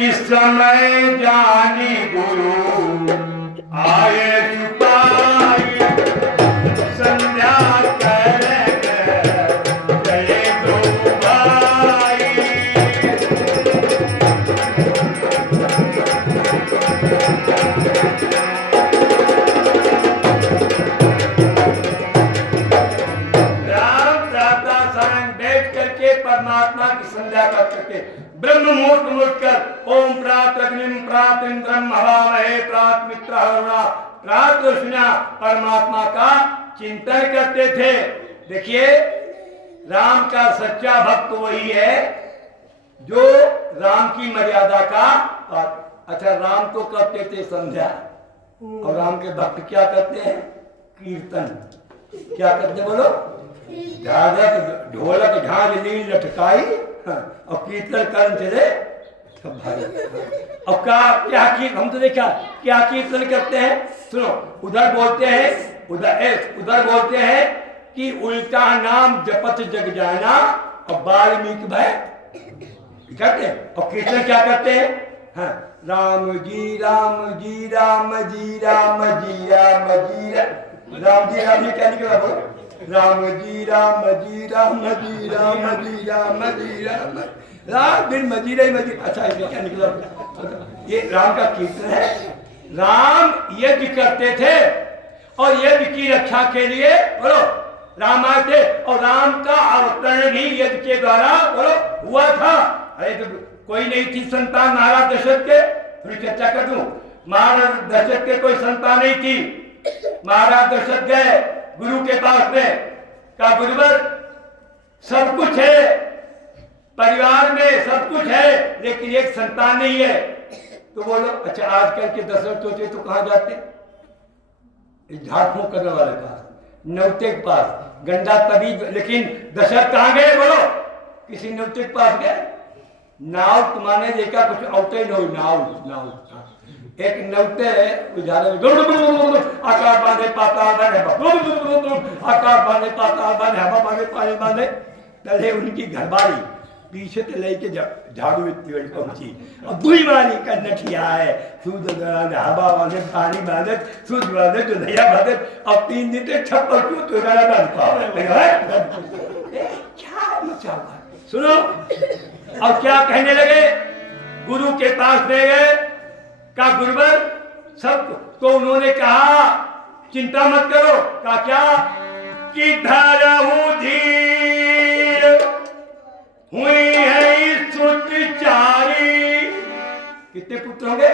इस समय जानी गुरु आए छुपाई संध्या करेंगे जय दो भाई। राम प्रातः सायं बैठ करके परमात्मा की संध्या करते थे। ब्रह्म मुहूर्त उठकर ओम प्रात अग्निम प्रात इंद्रम हवामहे प्रात मित्र हरुणा प्रात रोशना परमात्मा का चिंतन करते थे। देखिए राम का सच्चा भक्त वही है जो राम की मर्यादा का। अच्छा राम तो करते थे संध्या और राम के भक्त क्या करते हैं? कीर्तन। क्या करते बोलो? ढालक ढोलक झांझ लीन लटकाई और कीर्तन कर्म चले सब भाई। अब क्या हम तो देखा क्या कीर्तन करते हैं। सुनो उधर बोलते हैं कि उल्टा नाम जपत जग जाना और वाल्मीकि भाई करते हैं। और कीर्तन क्या करते हैं? हाँ, राम जी राम जी राम जी राम जी राम जी राम जी राम जी क्या निकला बोलो? राम जी राम जी राम जी राम जी राम जी राम राम दिन मजीरा ही मजीरा। अच्छा इसमें क्या निकला? ये राम का कीर्तन है। राम यज्ञ करते थे और यज्ञ की रक्षा के लिए बोलो राम आए थे और राम का अवतरण भी यज्ञ के द्वारा बोलो हुआ था। अरे तो कोई नहीं थी संतान महाराज दशरथ के। थोड़ी चर्चा कर दूं। महाराज दशरथ के कोई संतान नहीं थी। महाराज दशरथ गए गुरु के पास में कहा गुरुवर सब कुछ है परिवार में सब कुछ है लेकिन एक संतान नहीं है। तो बोलो अच्छा आजकल के दशरथ होते तो कहाँ जाते? झाड़ फूंक करने वाले पास नौते के पास गंडा तभी। लेकिन दशरथ कहाँ गए बोलो? किसी नौते के पास गए। नाव तुम्हारे देखा कुछ औते नाव एक नौते आकार बांधे पाताल बांधे आकार बांधे पाताल बांधे हवा बांधे पानी बांधे तले उनकी घरबारी पीछे से लेके झाड़ू पहुंची और बुई वाली का नठिया है सूद हवा बांधे पानी बांधे सूद बांधे जो नया बांधे और 3 दिन से छप्पर क्यों तो क्या मचा हुआ। सुनो और क्या कहने लगे? गुरु के पास ले गए का गुरुवर सब तो उन्होंने कहा चिंता मत करो। का क्या कि धरहु धीर हुई है सुतचारी। कितने पुत्र होंगे?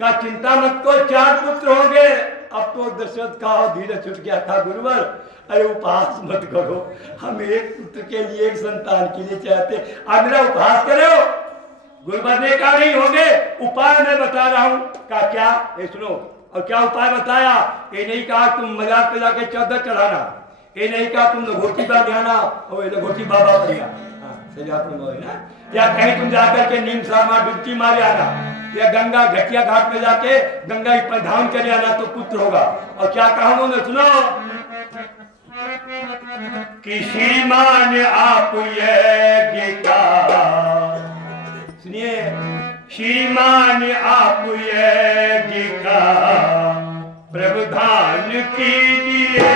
का चिंता मत करो 4 पुत्र होंगे। अब तो दशरथ का धीरे छूट गया था गुरुवर। अरे उपहास मत करो हम एक पुत्र के लिए एक संतान के लिए चाहते अब मेरा उपहास करो। गुरुवर ने कहा नहीं होंगे उपाय मैं बता रहा हूं। का क्या? ये सुनो। और क्या उपाय बताया? ये नहीं कहा तुम मजार पे जाके चादर चढ़ाना। ये नहीं कहा तुम लघोटी बाबा जाना और लघोटी बाबा पर ना या कहीं तुम जाकर के नीम सामा डुबकी मारे आना या गंगा घटिया घाट में जाके गंगा की प्रधान करे आना तो पुत्र होगा। और क्या कहा उन्होंने? सुनो कि श्रीमान आप ये सुनिए श्रीमान आप यज्ञ का प्रवधान कीजिए।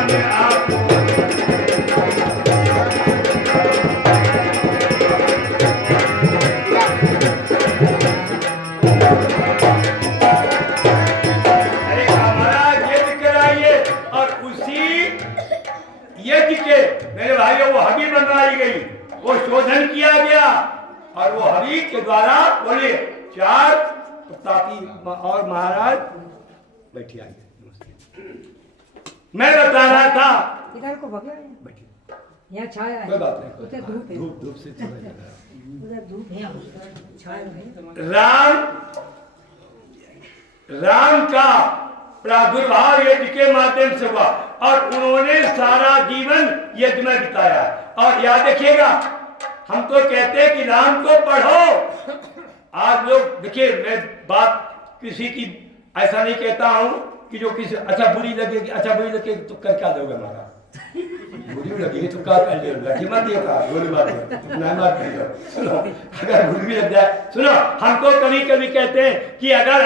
ज्ञान आपको। अरे हमारा यज्ञ कराइए और उसी यज्ञ के मेरे भाइयों वो हबी बनवाई गई, वो शोधन किया गया और वो हबी के द्वारा बोलिए 4 प्रतापी और महाराज बैठिए आगे। मैं बता रहा था इधर को भगा बैठिए, यहाँ छाया है, कोई बात नहीं, उधर धूप है, धूप से चला जा रहा है। उधर धूप है, छाया है। राम का प्रादुर्भाव यज्ञ के माध्यम से हुआ और उन्होंने सारा जीवन यज्ञ में बिताया। और याद रखिएगा, हम तो कहते हैं कि राम को पढ़ो। आज लोग देखिए, मैं बात किसी की ऐसा नहीं कहता हूं कि जो किसी अच्छा बुरी लगेगी, अच्छा बुरी लगेगी तो कर क्या दोगे हमारा, बुरी लगेगी तो क्या कर लेगा, कीमत दियो का बोली बात नहीं बात नहीं करो। सुनो, अगर बुरी भी लग जाए, सुनो, हमको कभी कभी कहते हैं कि अगर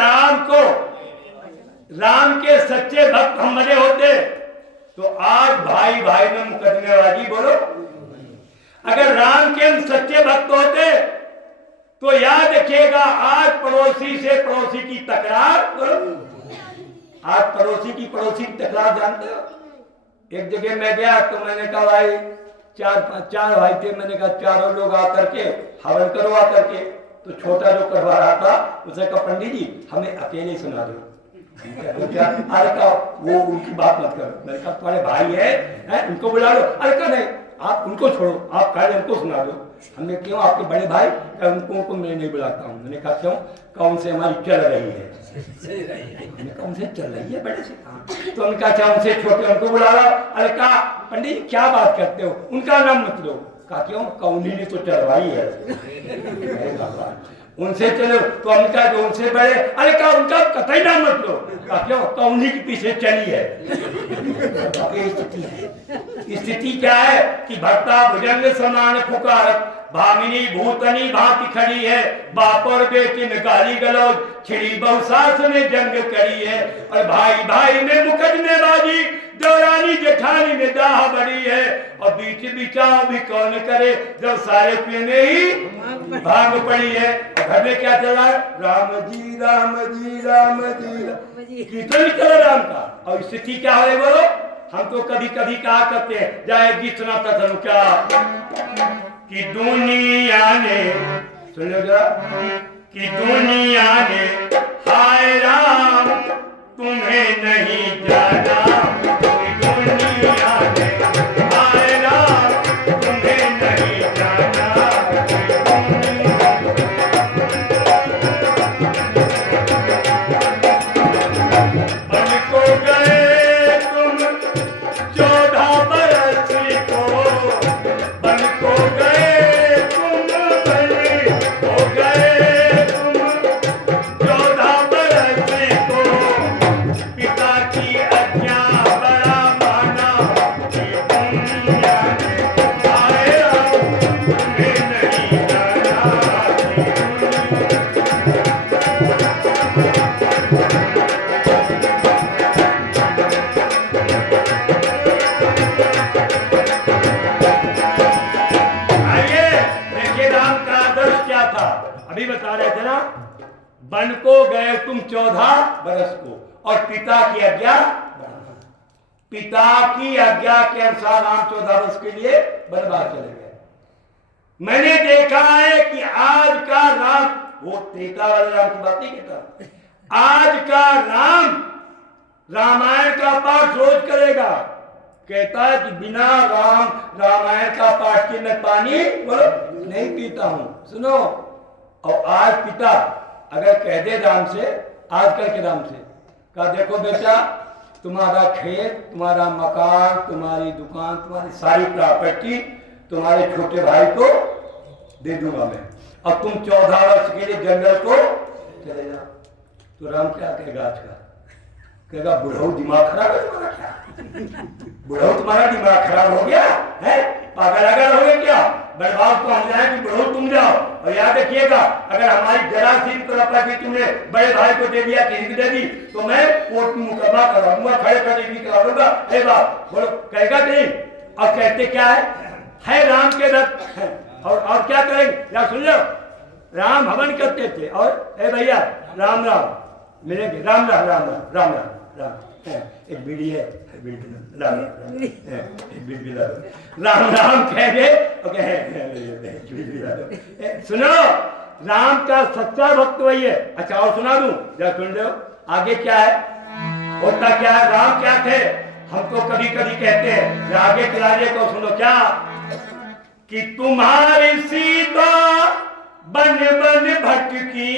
राम के सच्चे भक्त हम बने होते तो आज भाई भाई में मुकदमेबाजी बोलो। अगर राम के हम सच्चे भक्त होते तो याद रखिएगा, आज पड़ोसी से पड़ोसी की तकरार बोलो। आज पड़ोसी की तकरार जानते हो? एक जगह मैं गया तो मैंने कहा भाई चार भाई थे, मैंने कहा चारों लोग आकर के हवन करो आकर के। तो छोटा जो करवा रहा था उसे कहा पंडित जी हमें अकेले सुना दो। अरे का वो उनकी बात मत करो। मैंने कहा तुम्हारे भाई है उनको बुला लो। अरे कहा नहीं, आप उनको छोड़ो, आप पहले हमको सुना दो। हमने क्यों, आपके बड़े भाई, उनको मैं नहीं बुलाता हूँ। मैंने कहा क्यों, कौन से हमारी चल रही है। मैंने कहा उनसे चल रही है बड़े से। तो उनका अच्छा उनसे छोटे उनको बुला लो। अरे कहा पंडित जी क्या बात करते हो, उनका नाम मत लो। कहा क्यों, उन्हीं ने तो चलवाई है। उनसे चलो तो उनका जो उनसे बड़े। अरे कहा उनका कतई नाम मत लो। कहा क्यों, उन्हीं के पीछे चली है। स्थिति क्या है कि भक्ता भुजंग समान पुकारत, भामिनी भूतनी भांति खड़ी है। बाप और बेटी में गाली गलौज, छिड़ी बहुसास में जंग करी है। और भाई भाई में मुकदमेबाजी, दौरानी जेठानी में दाह बड़ी है। और बीच बिचाव भी कौन करे, जब सारे पीने ही भाग पड़ी है। और घर में क्या चल रहा है, राम जी राम जी राम जी, कीर्तन चल राम का। और स्थिति क्या है बोलो, हम तो कभी कभी कहा करते हैं, जाए गीत सुनाता था क्या कि दुनिया ने, सुन लो जरा, कि दुनिया ने हाय राम तुम्हें नहीं जाना। कि दुनिया ने हाय राम तुम्हें नहीं जाना। बन को गए तुम 14 बरस को, बन को गए तुम, बन को गए तुम 14 बरस को। पिता की आज्ञा बड़ा माना, कि दुनिया ने हाय राम तुम्हें नहीं जाना। अभी बता रहे थे ना, बन को गए तुम 14 बरस को और पिता की आज्ञा, पिता की आज्ञा के अनुसार राम 14 वर्ष के लिए बर्बाद चले गए। मैंने देखा है कि आज का राम, वो त्रेता वाले राम की बात नहीं कहता, आज का राम रामायण का पाठ रोज करेगा। कहता है कि बिना रामायण का पाठ के मैं पानी नहीं पीता हूं। सुनो, और आज पिता अगर कह दे राम से, आजकल के राम से, कहा देखो बेटा तुम्हारा खेत, तुम्हारा मकान, तुम्हारी दुकान, तुम्हारी सारी प्रॉपर्टी तुम्हारे छोटे भाई को दे दूंगा मैं, अब तुम 14 वर्ष के लिए जंगल को चले जाओ। तो राम क्या कहेगा आज का, कहेगा बुढ़ऊ दिमाग खराब है तुम्हारा क्या, बुढ़ऊ तुम्हारा दिमाग खराब हो गया है, पागल अगर हो गए क्या, बर्बाद तो हम जाए कि बुढ़ऊ तुम जाओ। और याद रखिएगा, अगर हमारी जरा सी प्रॉपर्टी तुमने बड़े भाई को दे दिया, किसी को दे दी, तो मैं कोर्ट में मुकदमा कराऊंगा, खड़े खड़े भी करा दूंगा। हे बाप बोलो, कहेगा कि नहीं? और कहते क्या है राम के रथ है। और क्या करेंगे या सुन लो, राम हवन करते थे। और ए भैया राम राम मिलेंगे, राम राम राम राम राम राम राम, एक बीड़ी है, राम राम राम कहेंगे। सुनो, राम का सच्चा भक्त वही है। अच्छा और सुना दूं, जरा सुन लो आगे क्या है, होता क्या है। राम क्या थे, हमको कभी कभी कहते हैं, आगे के राजे को सुनो क्या, कि तुम्हारी सीता बन बन भटकी।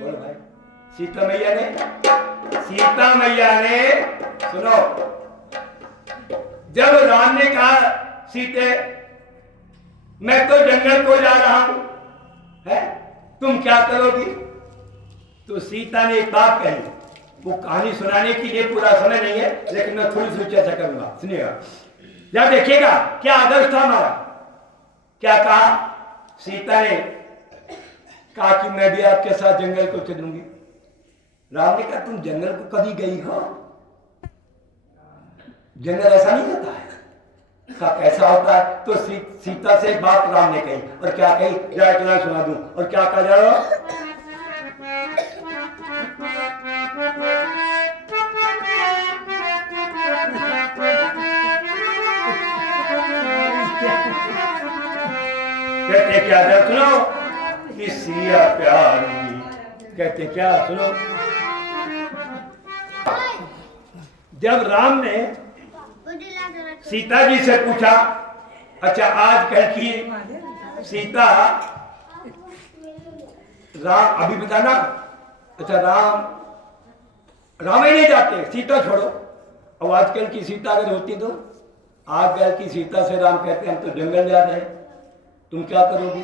बोलो भाई, सीता मैया ने सुनो, जब राम ने कहा सीते मैं तो जंगल को जा रहा हूं, है तुम क्या करोगी, तो सीता ने एक बात कही। वो कहानी सुनाने के लिए पूरा समय नहीं है, लेकिन मैं थोड़ी सी चर्चा करूंगा, सुनिएगा। या देखिएगा क्या आदर्श था हमारा। क्या कहा सीता ने, कहा कि मैं भी आपके साथ जंगल को चलूंगी। राम ने कहा तुम जंगल को कभी गई हो, जंगल ऐसा नहीं होता है। कहा कैसा होता है, तो सीता से एक बात राम ने कही, और क्या कही जरा इतना सुना दूं। और क्या कहा जा रहा, कहते क्या था सुनो, कि सिया प्यारी, कहते क्या सुनो, जब राम ने सीता जी से पूछा, अच्छा आज कल की सीता राम अभी बताना, अच्छा राम ही नहीं जाते, सीता छोड़ो। अब आजकल की सीता अगर होती तो आजकल की सीता से राम कहते हम तो जंगल जा रहे हैं, तुम क्या करोगी,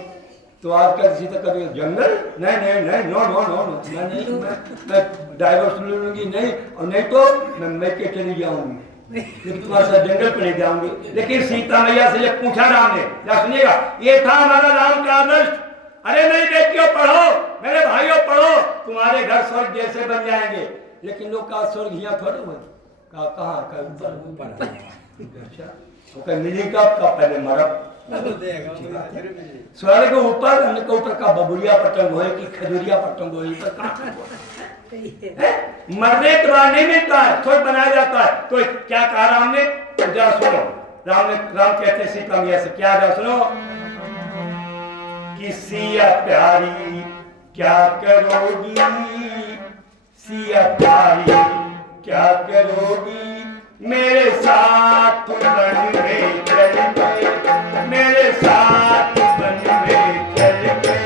तो आजकल सीता करोगे जंगल, नहीं नहीं नहीं नो नो नो नो नहीं, मैं डाइवर्स ले लूंगी, नहीं और नहीं तो मैं के चली जाऊंगी, लेकिन तुम्हारे साथ जंगल पर नहीं जाऊंगी। लेकिन सीता मैया से जब पूछा राम ने, क्या सुनिएगा, ये था हमारा राम का आदर्श। अरे मेरी बेटियों पढ़ो, मेरे भाइयों पढ़ो, तुम्हारे घर स्वर्ग जैसे बन जाएंगे। लेकिन लोग का स्वर्ग यहाँ थोड़े हुए, कहाँ अच्छा मिली कब का, पहले मरब स्वर्ग ऊपर, उनके ऊपर का बबुरिया पतंग होए कि खजूरिया पतंग होए, मरने के बाद नहीं मिलता है, स्वर्ग बनाया जाता है। तो क्या कहा राम ने, जरा सुनो, राम कहते सीता मैया से क्या, जरा सुनो, कि सिया प्यारी क्या करोगी, सिया प्यारी क्या करोगी, मेरे साथ बन में चल के, मेरे साथ बन में चल के।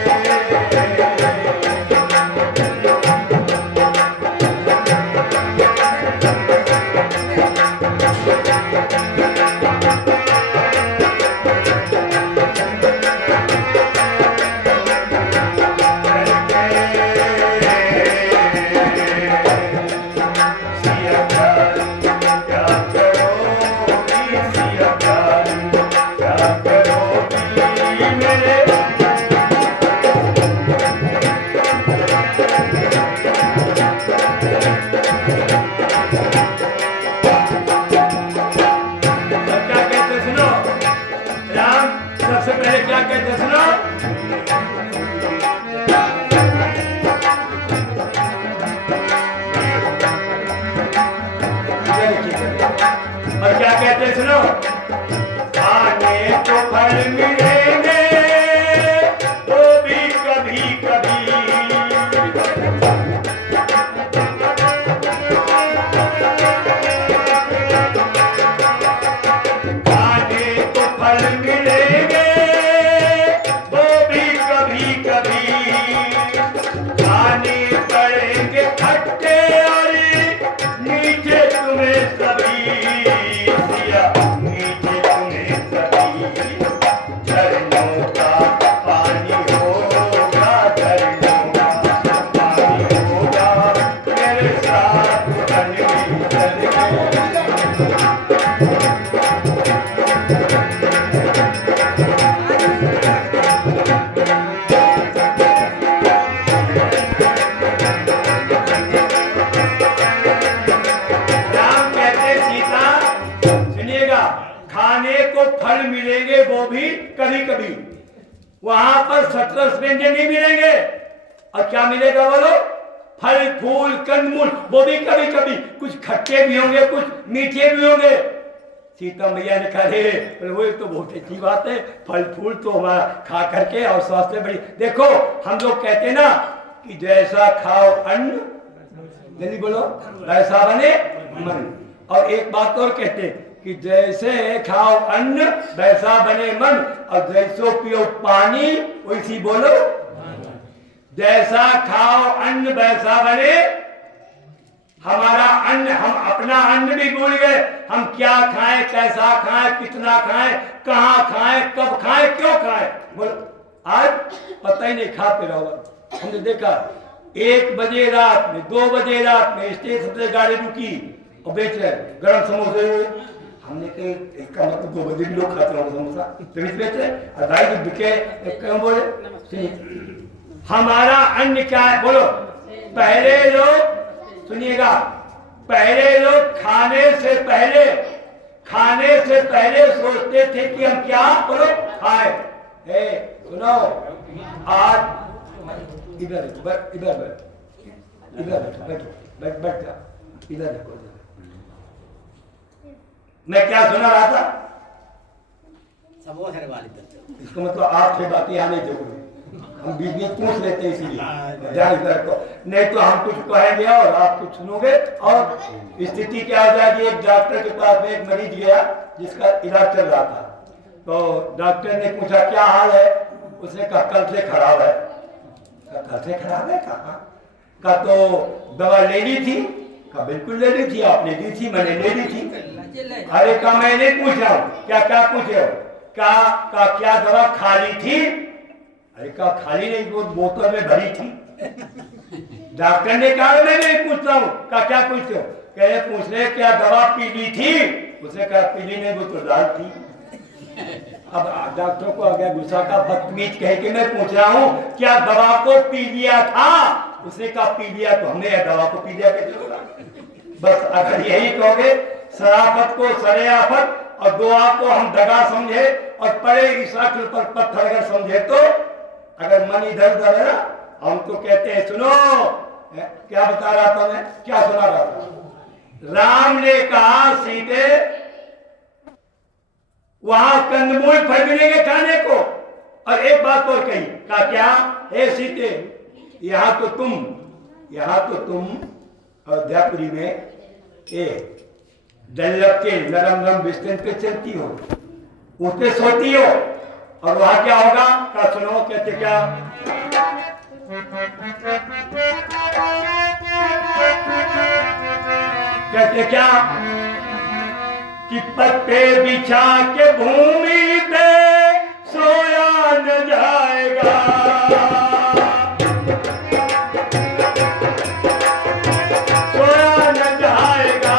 और क्या कहते सुनो, आने तो फल मिलेंगे वो भी कभी कभी, आने तो फल मिलेंगे वो भी कभी कभी, आने पड़ेंगे खट्टे और मीठे तुम्हें सभी, मीठे तुम्हें सभी। सुनिएगा, खाने को फल मिलेंगे वो भी कभी कभी, वहां पर शतरस व्यंजन नहीं मिलेंगे। और क्या मिलेगा बोलो? फल फूल कंदमूल, वो भी कभी कभी, कुछ खट्टे भी होंगे कुछ मीठे भी होंगे। सीता मैया ने कहा वो तो बहुत अच्छी बात है, फल फूल तो हमारा खा करके और स्वास्थ्य बड़ी। देखो हम लोग कहते हैं ना कि जैसा खाओ अन्न, जल्दी बोलो, वैसा बने मन। और एक बात और कहते हैं कि जैसे खाओ अन्न वैसा बने मन, और जैसो पियो पानी वैसी बोलो। जैसा खाओ अन्न वैसा बने हमारा अन्न। हम अपना अन्न भी भूल गए, हम क्या खाएं, कैसा खाएं, कितना खाएं, कहां खाएं, कब खाएं, क्यों खाएं। बोलो आज पता ही नहीं, खा पे रहो। हमने देखा 1 बजे रात में, 2 बजे रात में स्टेशन से गाड़ी रुकी और बेच रहे गरम समोसे। हमने कहा इसका मतलब 2 बजे भी लोग खाते होंगे समोसा, तभी बेच रहे। और भाई जो बिके क्यों बोले? सुनिए हमारा अन्न क्या है बोलो। पहले लोग सुनिएगा, पहले लोग खाने से पहले सोचते थे कि हम क्या बोलो खाए। सुनो आज इधर इधर बैठ जा, इधर देखो। मैं क्या सुना रहा था? समोसे वाली इसको मतलब आप थे बाकी यहाँ नहीं देखो, हम बीच में पूछ लेते हैं इसीलिए ध्यान रखो, नहीं तो हम कुछ कहेंगे और आप कुछ सुनोगे और स्थिति क्या हो जाएगी। एक डॉक्टर के पास में एक मरीज गया जिसका इलाज चल रहा था, तो डॉक्टर ने पूछा क्या हाल है? उसने कहा कल से खराब है। कल से खराब है? कहा तो दवा ले ली थी? कहा बिल्कुल ले ली थी, आपने दी थी, मैंने ले ली थी। अरे कहा मैं नहीं पूछ रहा हूँ, क्या क्या पूछे हो? कहा क्या दवा खाली थी? अरे कहा खाली नहीं, वो बोतल में भरी थी। डॉक्टर ने कहा मैं नहीं पूछता हूँ। कहा क्या पूछते हो? कहे पूछ रहे क्या दवा पी ली थी? उसने कहा पी ली नहीं, वो तो लाल थी। अब डॉक्टर को आ गया गुस्सा का, बदतमीज कहे कि मैं पूछ रहा हूँ क्या दवा को पी लिया था? उसने कहा पी लिया, तो हमने दवा को पी लिया कैसे होगा? बस अगर यही कहोगे, शराफत को सरेआफत और दुआ को हम दगा समझे और पड़े इस अक्ल पर पत्थर अगर समझे, तो अगर मन इधर उधर है ना, हम तो कहते हैं सुनो, क्या बता रहा था मैं, क्या सुना रहा था? राम ने कहा सीते वहां कंदमूल फल मिलेंगे खाने को। और एक बात और कही, कहा क्या? हे सीते यहाँ तो तुम अयोध्यापुरी में डल्लभ के नरम नरम बिस्तर पे चलती हो, उस पे सोती हो, और वहां क्या होगा? क्या सुनो, कहते क्या? कहते क्या कि पत्ते बिछा के भूमि पे सोया न जाएगा, सोया न जाएगा।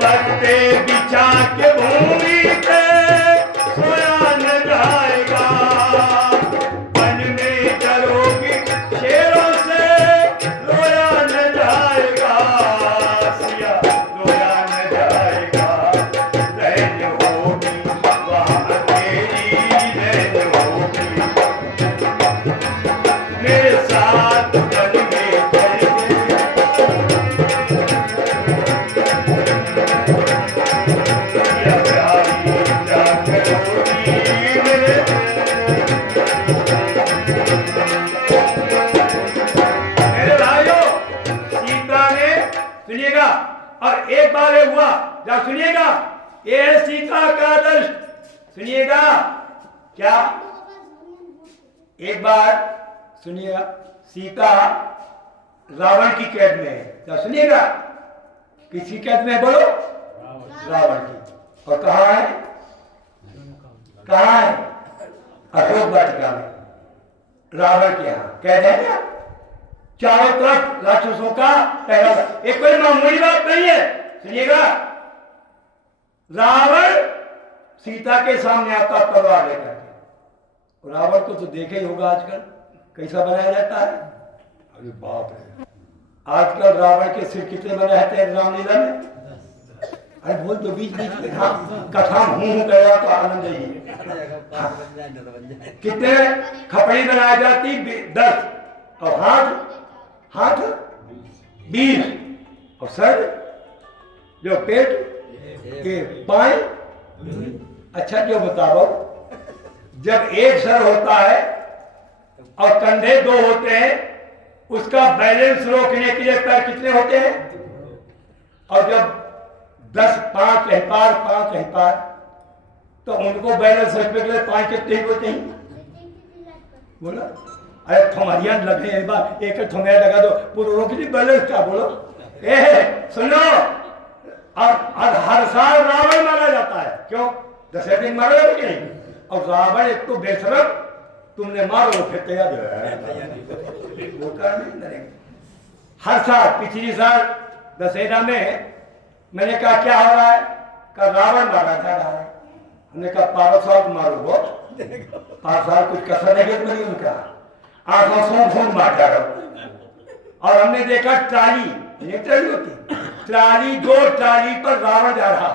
पत्ते बिछा के भूमि पे सोया न जाएगा, वन में चरोगी शेरों से रोया न जाएगा, सिया रोया न जाएगा। रहन होगी वहाँ तेरी, रहन होगी मेरे साथ वन में चलेंगे। सुनिएगा, और एक बार ये हुआ, जब सुनिएगा, ये है सीता का आदर्श। सुनिएगा क्या? एक बार सुनिएगा, सीता रावण की कैद में है। क्या सुनिएगा? किसकी कैद में? बोलो। रावण की। और कहाँ है? कहाँ है? अशोक वाटिका में रावण के यहाँ कैद है ना। चारों तरफ राक्षसों का पहरा। एक कोई मामूली बात नहीं है। सुनिएगा, रावण सीता के सामने आता तलवार लेकर के, रावण को तो देखे ही होगा आजकल कैसा बनाया जाता है। अरे बाप रे, आजकल रावण के सिर कितने बने रहते हैं रामलीला में? अरे बोल दो बीच बीच में, हाँ कथा हूँ गया तो आनंद ही। कितने खपड़ी बनाई जाती? 10, और हाथ 20, और सर जो पेट के पाए। अच्छा जो बताओ, जब एक सर होता है और कंधे 2 होते हैं, उसका बैलेंस रोकने के लिए पैर कितने होते हैं? और जब 10 5 है पार 5 है पार, तो उनको बैलेंस रखने के लिए 5 कितने होते हैं? बोला अरे थोमारियां लगे एक बार, एक थोमेर लगा दो पुरुषों की बैलेंस क्या बोलो। सुनो, और हर साल रावण मारा जाता है। क्यों? दशहरे दिन मारा जाता कि नहीं? और रावण एक तो बेशरम, तुमने मारो फिर तैयार हर साल। पिछली साल दशहरा में मैंने कहा क्या हो रहा है? कहा रावण मारा जा रहा है। हमने कहा 5 साल मारो वो 5 साल कुछ कसर नहीं है उनका, 800 फोन मार जा रहा। और हमने देखा ट्राली, ये ट्राली होती, ट्राली 2 ट्राली पर रावण जा रहा,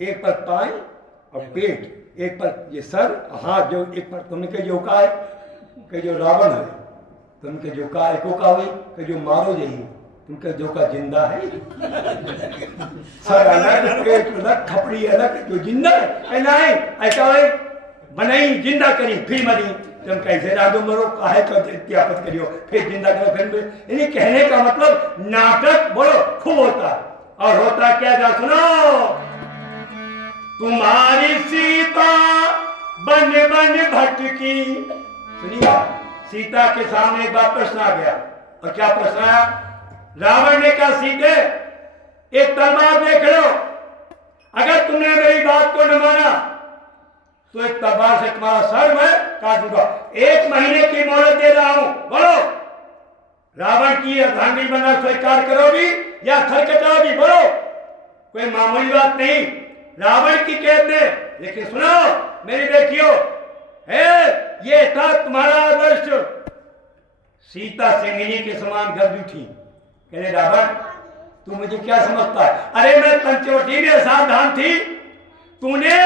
एक पर पाए और पेट, एक पर ये सर हाथ, जो एक पर तुमने कह जो का है कि जो रावण है, तुमके जो का एको का हुई कि जो मारो यही, तुमके जो का जिंदा है। सर अलग, पेट अलग, खपड़ी अलग, जो जिंदा है नहीं ऐसा है बनाई जिंदा करी फिर मरी। तुम कैसे राजो मरो काहे का त्यापत करियो फिर जिंदा करो फिर। यानी कहने का मतलब नाटक बोलो खूब होता है। और होता क्या था सुनो, तुम्हारी सीता बन बन भटकी। सुनिए, सीता के सामने एक बार प्रश्न आ गया। और क्या प्रश्न आया? रावण ने कहा सीते एक तलवार देख लो, अगर तुमने मेरी बात को न माना तो एक तलवार से तुम्हारा सर मैं काट दूंगा। 1 महीने की मोहलत दे रहा हूं, बोलो रावण की अर्धांगिनी बनना स्वीकार करोगी या सर कटाओगी? बोलो, कोई मामूली बात नहीं रावण की कैद में। लेकिन सुनो मेरी बेटियों, है ये था तुम्हारा आदर्श। सीता सिंगिनी के समान गर्ज उठी, कहने रावण तू मुझे क्या समझता है? अरे मैं पंचवटी में सावधान थी, तूने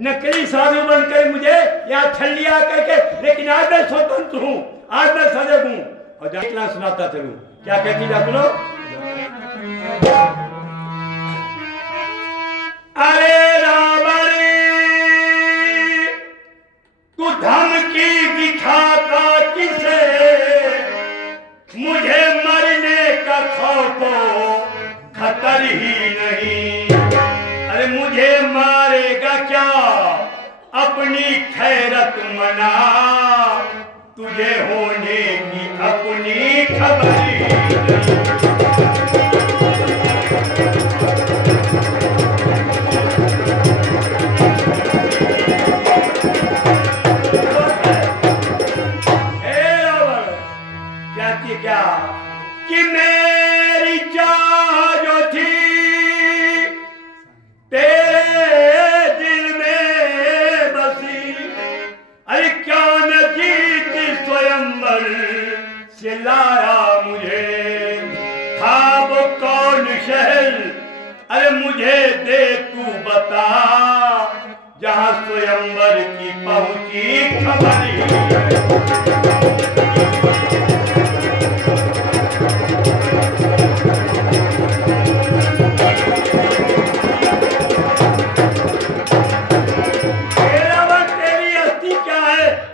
नकली साधु बनकर मुझे यहाँ छलिया करके, लेकिन आज मैं स्वतंत्र हूँ, आज मैं सजग हूँ। और जाना सुनाता चलूं, क्या कहती जा सुनो। अरे रावण तू धमकी दिखाता किसे? मुझे मरने का खौफ खतर ही नहीं। अरे मुझे मारेगा क्या? अपनी खैरत मना, तुझे होने की अपनी खबर ही नहीं। क्या कि मेरी चाह जो थी तेरे दिल में बसी, अरे क्या न जीती स्वयंवर से लाया मुझे। था वो कौन शहर? अरे मुझे दे तू बता, जहां स्वयंवर की पहुंची खबर।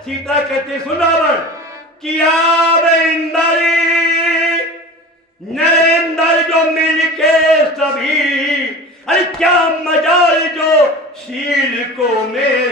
सीता कहते सुनावन किया नरेंद्र जो मिलके सभी, अरे क्या मजाल जो शील को मेरे